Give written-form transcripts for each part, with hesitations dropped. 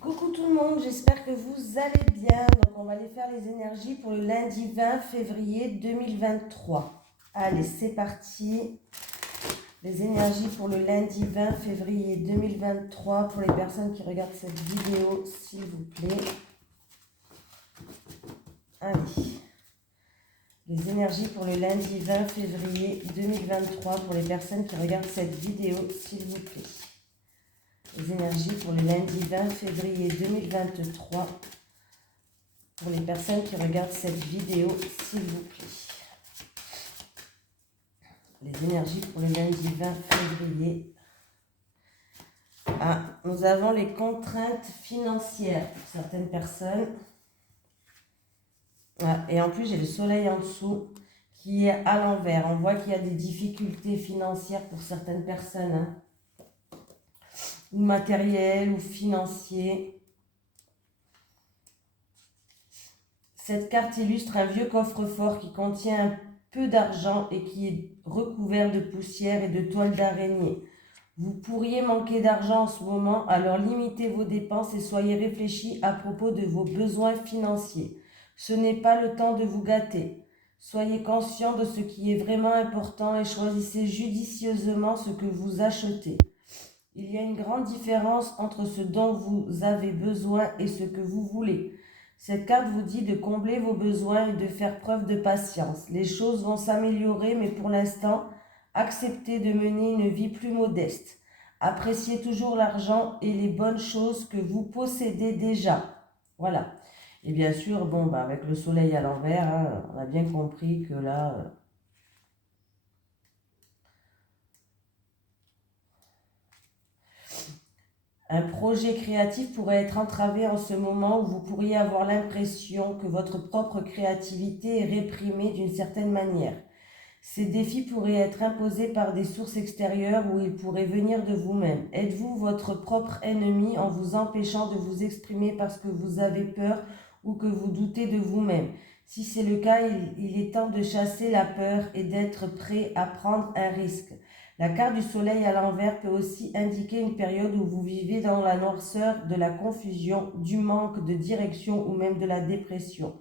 Coucou tout le monde, j'espère que vous allez bien. Donc on va aller faire les énergies pour le lundi 20 février 2023. Allez, c'est parti. Les énergies pour le lundi 20 février 2023 pour les personnes qui regardent cette vidéo, s'il vous plaît. Allez. Les énergies pour le lundi 20 février 2023 pour les personnes qui regardent cette vidéo, s'il vous plaît. Les énergies pour le lundi 20 février 2023 pour les personnes qui regardent cette vidéo, s'il vous plaît. Les énergies pour le lundi 20 février. Ah, nous avons les contraintes financières pour certaines personnes. Ah, et en plus, j'ai le soleil en dessous qui est à l'envers. On voit qu'il y a des difficultés financières pour certaines personnes. Hein. Ou matérielles ou financières. Cette carte illustre un vieux coffre-fort qui contient un peu d'argent et qui est recouvert de poussière et de toile d'araignée. Vous pourriez manquer d'argent en ce moment, alors limitez vos dépenses et soyez réfléchis à propos de vos besoins financiers. Ce n'est pas le temps de vous gâter. Soyez conscient de ce qui est vraiment important et choisissez judicieusement ce que vous achetez. Il y a une grande différence entre ce dont vous avez besoin et ce que vous voulez. Cette carte vous dit de combler vos besoins et de faire preuve de patience. Les choses vont s'améliorer, mais pour l'instant, acceptez de mener une vie plus modeste. Appréciez toujours l'argent et les bonnes choses que vous possédez déjà. Voilà. Et bien sûr, bon, avec le soleil à l'envers, hein, on a bien compris que là... Un projet créatif pourrait être entravé en ce moment où vous pourriez avoir l'impression que votre propre créativité est réprimée d'une certaine manière. Ces défis pourraient être imposés par des sources extérieures ou ils pourraient venir de vous-même. Êtes-vous votre propre ennemi en vous empêchant de vous exprimer parce que vous avez peur ou que vous doutez de vous-même? Si c'est le cas, il est temps de chasser la peur et d'être prêt à prendre un risque. La carte du soleil à l'envers peut aussi indiquer une période où vous vivez dans la noirceur, de la confusion, du manque de direction ou même de la dépression.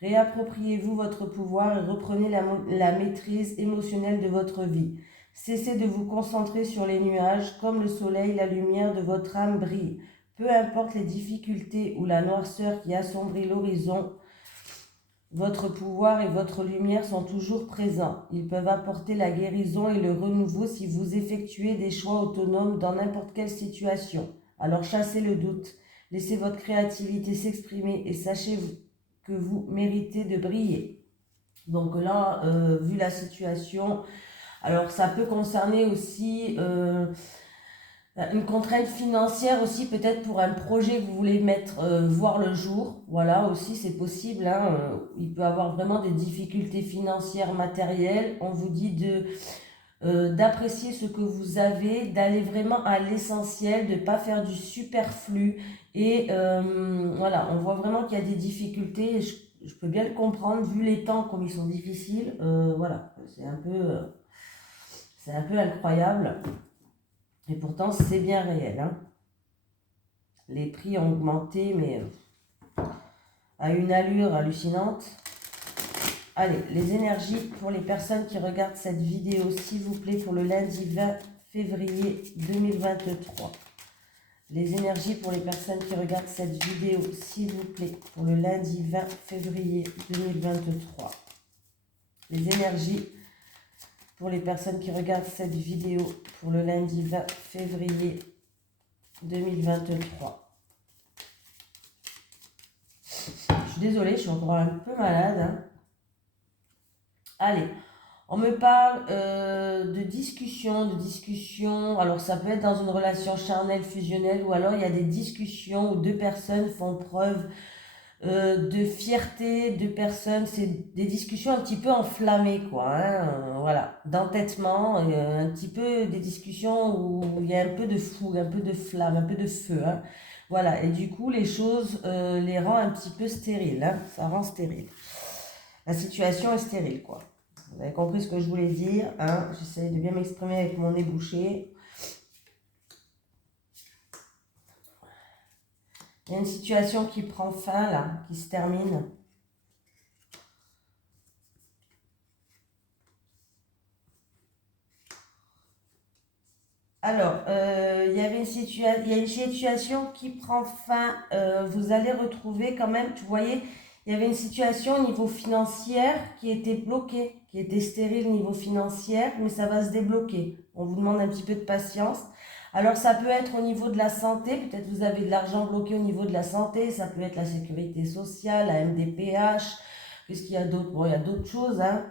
Réappropriez-vous votre pouvoir et reprenez la maîtrise émotionnelle de votre vie. Cessez de vous concentrer sur les nuages, comme le soleil, la lumière de votre âme brille. Peu importe les difficultés ou la noirceur qui assombrit l'horizon, votre pouvoir et votre lumière sont toujours présents. Ils peuvent apporter la guérison et le renouveau si vous effectuez des choix autonomes dans n'importe quelle situation. Alors chassez le doute, laissez votre créativité s'exprimer et sachez que vous méritez de briller. Donc là, vu la situation, alors ça peut concerner aussi une contrainte financière aussi, peut-être pour un projet que vous voulez mettre, voir le jour. Voilà, aussi c'est possible. Hein, il peut avoir vraiment des difficultés financières, matérielles. On vous dit d'apprécier ce que vous avez, d'aller vraiment à l'essentiel, de ne pas faire du superflu. Et voilà, on voit vraiment qu'il y a des difficultés. Et je peux bien le comprendre, vu les temps comme ils sont difficiles. Voilà, c'est un peu incroyable. Et pourtant, c'est bien réel. Hein. Les prix ont augmenté, mais à une allure hallucinante. Allez, les énergies pour les personnes qui regardent cette vidéo, s'il vous plaît, pour le lundi 20 février 2023. Les énergies pour les personnes qui regardent cette vidéo, s'il vous plaît, pour le lundi 20 février 2023. Les énergies pour les personnes qui regardent cette vidéo, pour le lundi 20 février 2023. Je suis désolée, je suis encore un peu malade. Hein. Allez, on me parle de discussion. Alors ça peut être dans une relation charnelle, fusionnelle, ou alors il y a des discussions où deux personnes font preuve de fierté, deux personnes. C'est des discussions un petit peu enflammées, quoi. Hein, voilà, d'entêtement, un petit peu des discussions où il y a un peu de fougue, un peu de flamme, un peu de feu. Hein. Voilà, et du coup les choses les rend un petit peu stériles. Hein, ça rend stérile. La situation est stérile, quoi. Vous avez compris ce que je voulais dire. Hein. J'essaie de bien m'exprimer avec mon nez bouché. Il y a une situation qui prend fin là, qui se termine. Alors, il y a une situation qui prend fin. Vous allez retrouver quand même, tu voyez, il y avait une situation au niveau financier qui était bloquée, qui était stérile au niveau financier, mais ça va se débloquer. On vous demande un petit peu de patience. Alors, ça peut être au niveau de la santé, peut-être vous avez de l'argent bloqué au niveau de la santé, ça peut être la sécurité sociale, la MDPH, qu'est-ce qu'il y a d'autre? Bon, il y a d'autres choses, hein.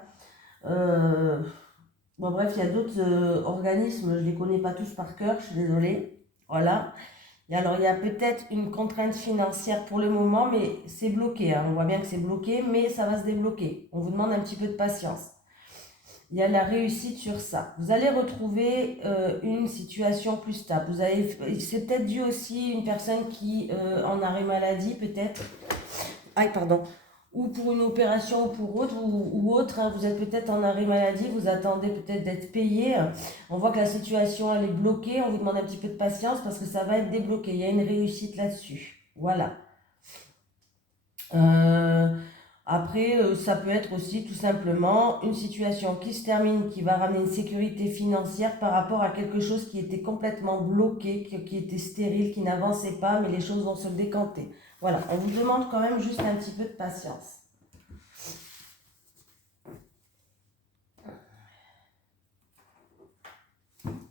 Bon, bref, il y a d'autres organismes, je ne les connais pas tous par cœur, je suis désolée. Voilà. Et alors, il y a peut-être une contrainte financière pour le moment, mais c'est bloqué, hein. On voit bien que c'est bloqué, mais ça va se débloquer. On vous demande un petit peu de patience. Il y a la réussite sur ça. Vous allez retrouver une situation plus stable. C'est peut-être dû aussi à une personne qui en arrêt maladie, peut-être. Aïe, pardon. Ou pour une opération ou pour autre, ou autre, hein. Vous êtes peut-être en arrêt maladie, vous attendez peut-être d'être payé. On voit que la situation elle est bloquée, on vous demande un petit peu de patience parce que ça va être débloqué. Il y a une réussite là-dessus. Voilà. Après, ça peut être aussi tout simplement une situation qui se termine, qui va ramener une sécurité financière par rapport à quelque chose qui était complètement bloqué, qui était stérile, qui n'avançait pas, mais les choses vont se décanter. Voilà, on vous demande quand même juste un petit peu de patience.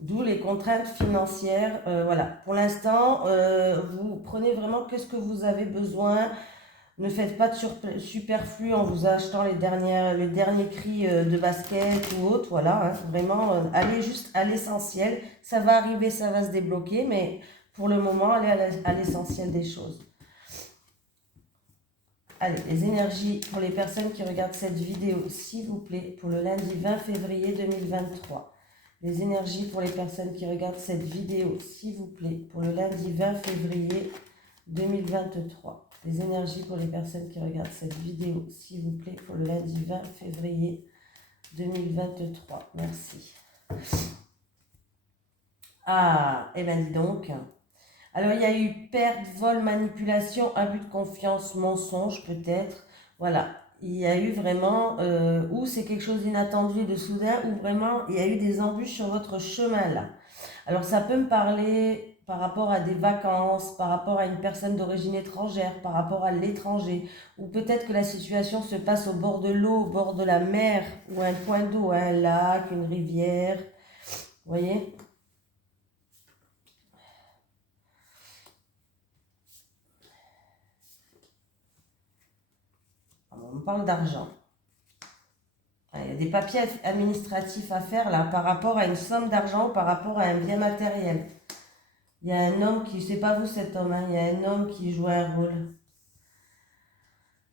D'où les contraintes financières. Voilà, pour l'instant, vous prenez vraiment que ce que vous avez besoin. Ne faites pas de superflu en vous achetant les derniers cris de basket ou autre. Voilà, hein. Vraiment, allez juste à l'essentiel. Ça va arriver, ça va se débloquer, mais pour le moment, allez à l'essentiel des choses. Allez, les énergies pour les personnes qui regardent cette vidéo, s'il vous plaît, pour le lundi 20 février 2023. Les énergies pour les personnes qui regardent cette vidéo, s'il vous plaît, pour le lundi 20 février 2023. Les énergies pour les personnes qui regardent cette vidéo, s'il vous plaît, pour le lundi 20 février 2023. Merci. Ah, et bien dis donc. Alors, il y a eu perte, vol, manipulation, abus de confiance, mensonge peut-être. Voilà, il y a eu vraiment, ou c'est quelque chose d'inattendu, de soudain, ou vraiment il y a eu des embûches sur votre chemin là. Alors, ça peut me parler par rapport à des vacances, par rapport à une personne d'origine étrangère, par rapport à l'étranger, ou peut-être que la situation se passe au bord de l'eau, au bord de la mer, ou un point d'eau, un lac, une rivière. Vous voyez? On me parle d'argent. Il y a des papiers administratifs à faire là par rapport à une somme d'argent, par rapport à un bien matériel. Il y a un homme qui, c'est pas vous cet homme, hein, il y a un homme qui joue un rôle.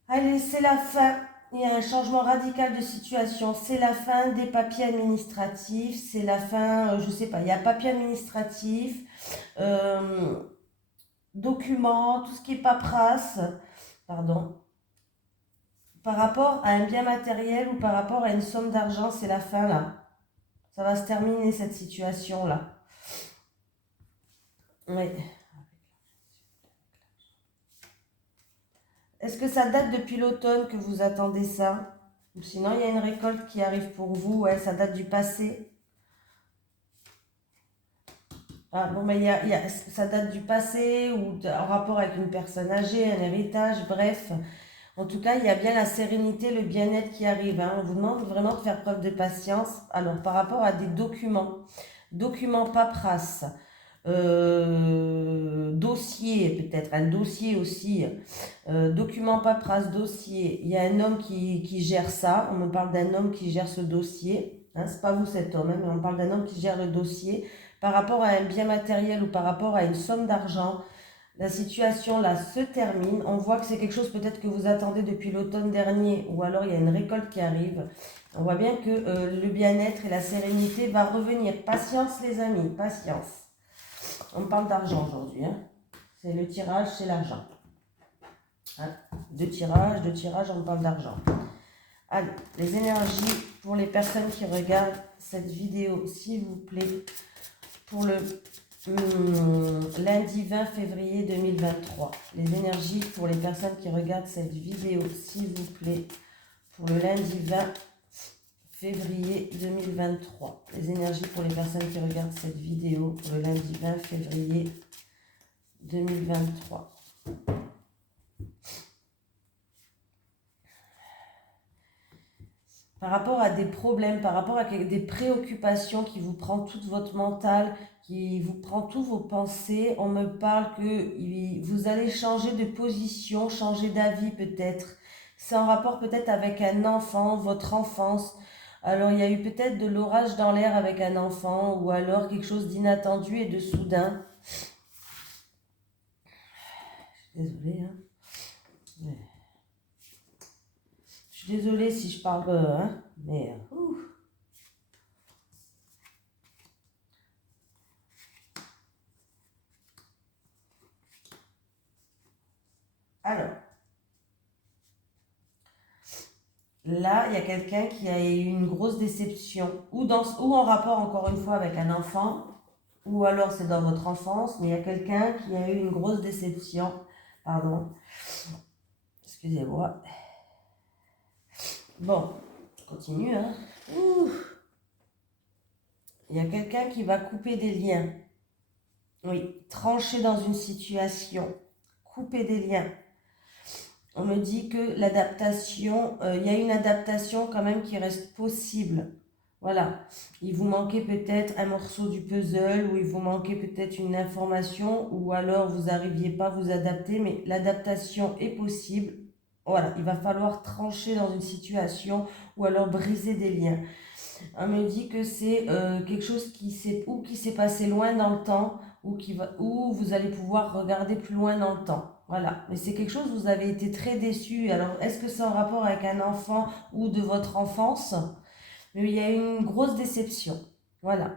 Allez, c'est la fin. Il y a un changement radical de situation. C'est la fin des papiers administratifs. C'est la fin, je sais pas, il y a papier administratif, documents, tout ce qui est paperasse. Pardon. Par rapport à un bien matériel ou par rapport à une somme d'argent, c'est la fin là. Ça va se terminer cette situation là. Oui. Est-ce que ça date depuis l'automne que vous attendez ça? Ou sinon il y a une récolte qui arrive pour vous, ouais, ça date du passé. Ah, bon, mais ça date du passé ou en rapport avec une personne âgée, un héritage, bref. En tout cas, il y a bien la sérénité, le bien-être qui arrive, hein. On vous demande vraiment de faire preuve de patience. Alors, par rapport à des documents paperasse, dossier peut-être, un dossier aussi, document paperasse, dossier, il y a un homme qui gère ça, on me parle d'un homme qui gère ce dossier, hein, c'est pas vous cet homme, hein, mais on parle d'un homme qui gère le dossier, par rapport à un bien matériel ou par rapport à une somme d'argent. La situation là se termine, on voit que c'est quelque chose peut-être que vous attendez depuis l'automne dernier, ou alors il y a une récolte qui arrive. On voit bien que le bien-être et la sérénité va revenir. Patience les amis, patience. On parle d'argent aujourd'hui, hein. C'est le tirage, c'est l'argent. Hein. Deux tirages, on parle d'argent. Allez, les énergies pour les personnes qui regardent cette vidéo, s'il vous plaît, pour le Lundi 20 février 2023. Les énergies pour les personnes qui regardent cette vidéo, s'il vous plaît, pour le lundi 20 février 2023. Les énergies pour les personnes qui regardent cette vidéo, pour le lundi 20 février 2023. Par rapport à des problèmes, par rapport à des préoccupations qui vous prennent toute votre mental, qui vous prend toutes vos pensées, on me parle que vous allez changer de position, changer d'avis peut-être. C'est en rapport peut-être avec un enfant, votre enfance. Alors il y a eu peut-être de l'orage dans l'air avec un enfant ou alors quelque chose d'inattendu et de soudain. Désolée, hein. Ouais. Je suis désolée si je parle, hein, mais... Alors, là, il y a quelqu'un qui a eu une grosse déception, ou en rapport encore une fois avec un enfant, ou alors c'est dans votre enfance, mais il y a quelqu'un qui a eu une grosse déception. Pardon, excusez-moi. Bon, je continue, hein. Ouh. Il y a quelqu'un qui va couper des liens. Oui, trancher dans une situation, couper des liens. On me dit que l'adaptation, il y a une adaptation quand même qui reste possible. Voilà, il vous manquait peut-être un morceau du puzzle ou il vous manquait peut-être une information ou alors vous n'arriviez pas à vous adapter, mais l'adaptation est possible. Voilà, il va falloir trancher dans une situation ou alors briser des liens. On me dit que c'est quelque chose qui s'est passé loin dans le temps ou vous allez pouvoir regarder plus loin dans le temps. Voilà, mais c'est quelque chose, vous avez été très déçu. Alors, est-ce que c'est en rapport avec un enfant ou de votre enfance? Mais il y a une grosse déception. Voilà.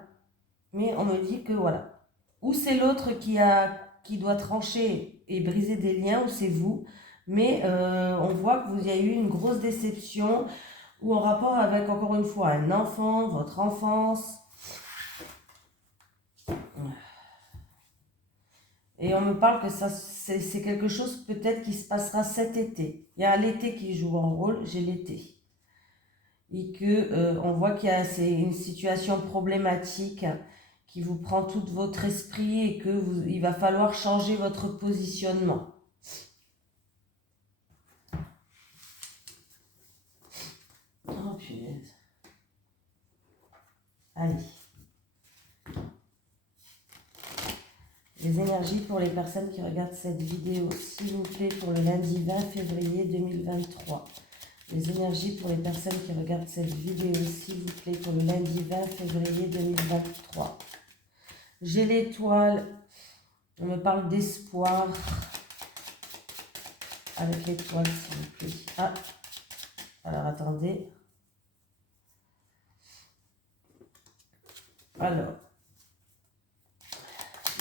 Mais on me dit que voilà. Ou c'est l'autre qui doit trancher et briser des liens, ou c'est vous. Mais on voit que vous y a eu une grosse déception ou en rapport avec, encore une fois, un enfant, votre enfance. Et on me parle que ça, c'est quelque chose peut-être qui se passera cet été. Il y a l'été qui joue un rôle, j'ai l'été. Et que on voit c'est une situation problématique qui vous prend tout votre esprit et il va falloir changer votre positionnement. Oh punaise. Allez. Les énergies pour les personnes qui regardent cette vidéo, s'il vous plaît, pour le lundi 20 février 2023. Les énergies pour les personnes qui regardent cette vidéo, s'il vous plaît, pour le lundi 20 février 2023. J'ai l'étoile. On me parle d'espoir. Avec l'étoile, s'il vous plaît. Ah, alors attendez. Alors,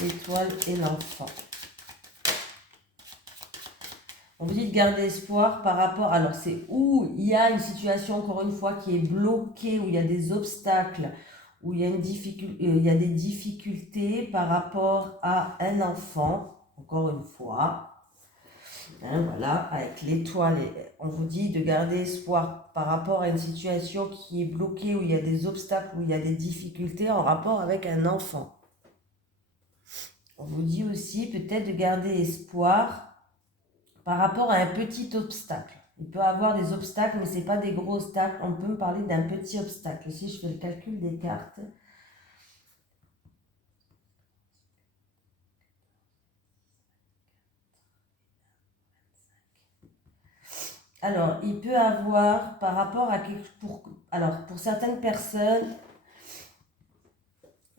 l'étoile et l'enfant. On vous dit de garder espoir par rapport... Alors, c'est où il y a une situation, encore une fois, qui est bloquée, où il y a des obstacles, où il y a, il y a des difficultés par rapport à un enfant, encore une fois. Hein, voilà, avec l'étoile, on vous dit de garder espoir par rapport à une situation qui est bloquée, où il y a des obstacles, où il y a des difficultés en rapport avec un enfant. On vous dit aussi peut-être de garder espoir par rapport à un petit obstacle. Il peut y avoir des obstacles, mais ce n'est pas des gros obstacles. On peut me parler d'un petit obstacle. Ici, je fais le calcul des cartes. Alors, il peut avoir par rapport à alors, pour certaines personnes,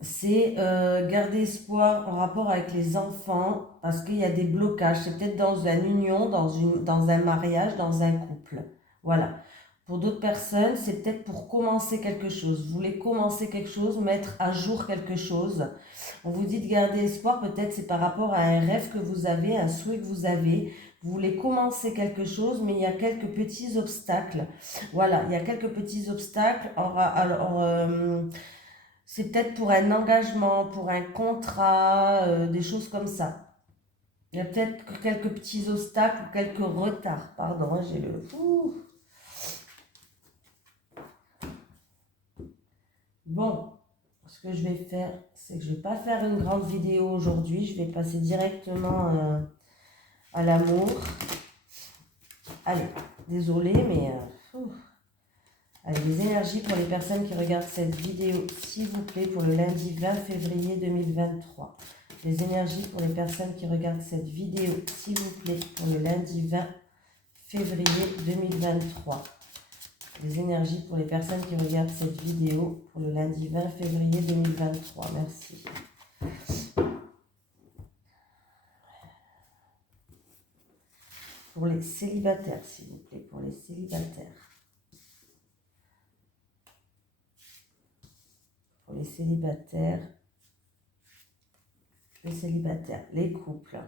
c'est garder espoir en rapport avec les enfants parce qu'il y a des blocages. C'est peut-être dans une union, dans un mariage, dans un couple. Voilà. Pour d'autres personnes, c'est peut-être pour commencer quelque chose. Vous voulez commencer quelque chose, mettre à jour quelque chose. On vous dit de garder espoir, peut-être c'est par rapport à un rêve que vous avez, un souhait que vous avez. Vous voulez commencer quelque chose, mais il y a quelques petits obstacles. Voilà, il y a quelques petits obstacles. Alors, C'est peut-être pour un engagement, pour un contrat, des choses comme ça. Il y a peut-être quelques petits obstacles ou quelques retards. Pardon, hein, j'ai le... Ouh. Bon, ce que je vais faire, c'est que je ne vais pas faire une grande vidéo aujourd'hui. Je vais passer directement à l'amour. Allez, désolé, mais... Allez, les énergies pour les personnes qui regardent cette vidéo, s'il vous plaît, pour le lundi 20 février 2023. Les énergies pour les personnes qui regardent cette vidéo, s'il vous plaît, pour le lundi 20 février 2023. Les énergies pour les personnes qui regardent cette vidéo, pour le lundi 20 février 2023. Merci. Pour les célibataires, s'il vous plaît, pour les célibataires. Pour les célibataires, les couples.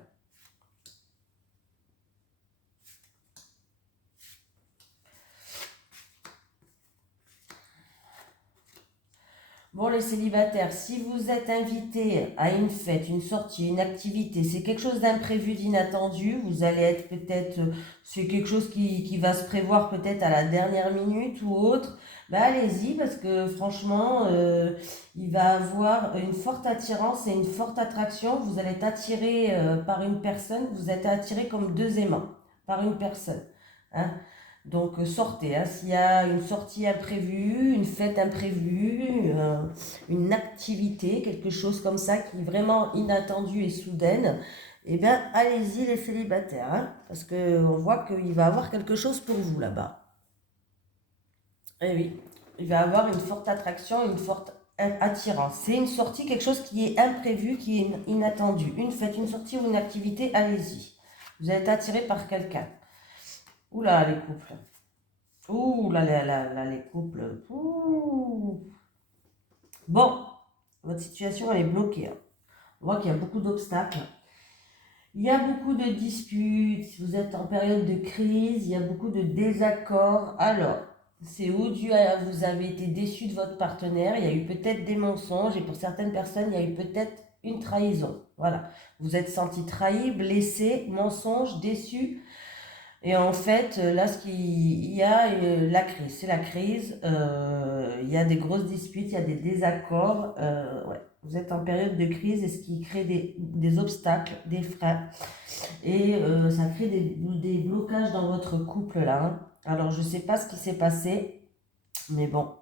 Bon, les célibataires, si vous êtes invité à une fête, une sortie, une activité, c'est quelque chose d'imprévu, d'inattendu, vous allez être peut-être, c'est quelque chose qui va se prévoir peut-être à la dernière minute ou autre, ben allez-y parce que franchement, il va avoir une forte attirance et une forte attraction. Vous allez être attiré par une personne, vous êtes attiré comme deux aimants par une personne. Hein. Donc sortez, hein. S'il y a une sortie imprévue, une fête imprévue, une activité, quelque chose comme ça qui est vraiment inattendu et soudaine, eh bien allez-y les célibataires, hein, parce qu'on voit qu'il va y avoir quelque chose pour vous là-bas. Eh oui, il va y avoir une forte attraction, une forte attirance. C'est une sortie, quelque chose qui est imprévu, qui est inattendu. Une fête, une sortie ou une activité, allez-y. Vous allez être attiré par quelqu'un. Oula, les couples. Ouh là, les couples. Ouh. Bon, votre situation, elle est bloquée. Hein. On voit qu'il y a beaucoup d'obstacles. Il y a beaucoup de disputes. Si vous êtes en période de crise, il y a beaucoup de désaccords. Alors, c'est où vous avez été déçu de votre partenaire. Il y a eu peut-être des mensonges. Et pour certaines personnes, il y a eu peut-être une trahison. Voilà. Vous êtes senti trahi, blessé, mensonge, déçu. Et en fait, là, il y a la crise. C'est la crise. Il y a des grosses disputes, il y a des désaccords. Ouais. Vous êtes en période de crise et ce qui crée des obstacles, des freins. Et ça crée des blocages dans votre couple là. Hein. Alors, je ne sais pas ce qui s'est passé, mais bon.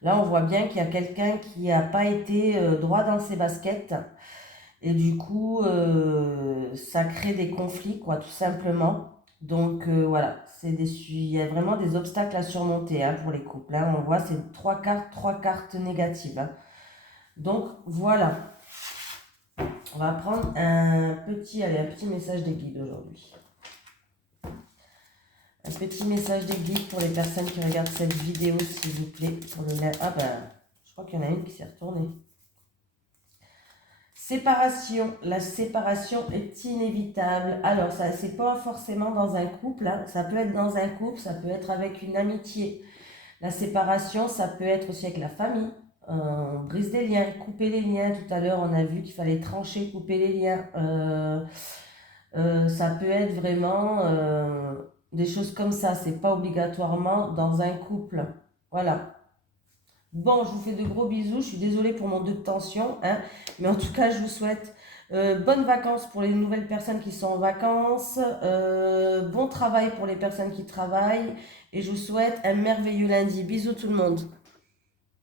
Là, on voit bien qu'il y a quelqu'un qui n'a pas été droit dans ses baskets. Et du coup, ça crée des conflits, quoi, tout simplement. Donc voilà, il y a vraiment des obstacles à surmonter hein, pour les couples. Hein. On voit, c'est trois cartes négatives. Hein. Donc voilà, on va prendre un petit message des guides aujourd'hui. Un petit message des guides pour les personnes qui regardent cette vidéo, s'il vous plaît. Ah ben, je crois qu'il y en a une qui s'est retournée. Séparation, la séparation est inévitable. Alors, ça, c'est pas forcément dans un couple, hein. Ça peut être dans un couple, ça peut être avec une amitié. La séparation, ça peut être aussi avec la famille. On brise des liens, couper les liens. Tout à l'heure, on a vu qu'il fallait trancher, couper les liens. Ça peut être vraiment des choses comme ça. C'est pas obligatoirement dans un couple. Voilà. Bon, je vous fais de gros bisous. Je suis désolée pour mon deux de tension. Hein, mais en tout cas, je vous souhaite bonnes vacances pour les nouvelles personnes qui sont en vacances. Bon travail pour les personnes qui travaillent. Et je vous souhaite un merveilleux lundi. Bisous tout le monde.